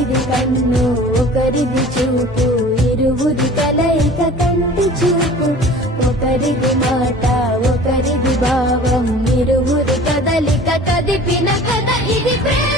ఒకరిది కన్ను ఒకరిది చూపు ఇరువురి కలయిక కంటి చూపు ఒకరిది మాట ఒకరిది భావం ఇరువురి కదలిక కదిపిన కథ ఇది ప్రేమ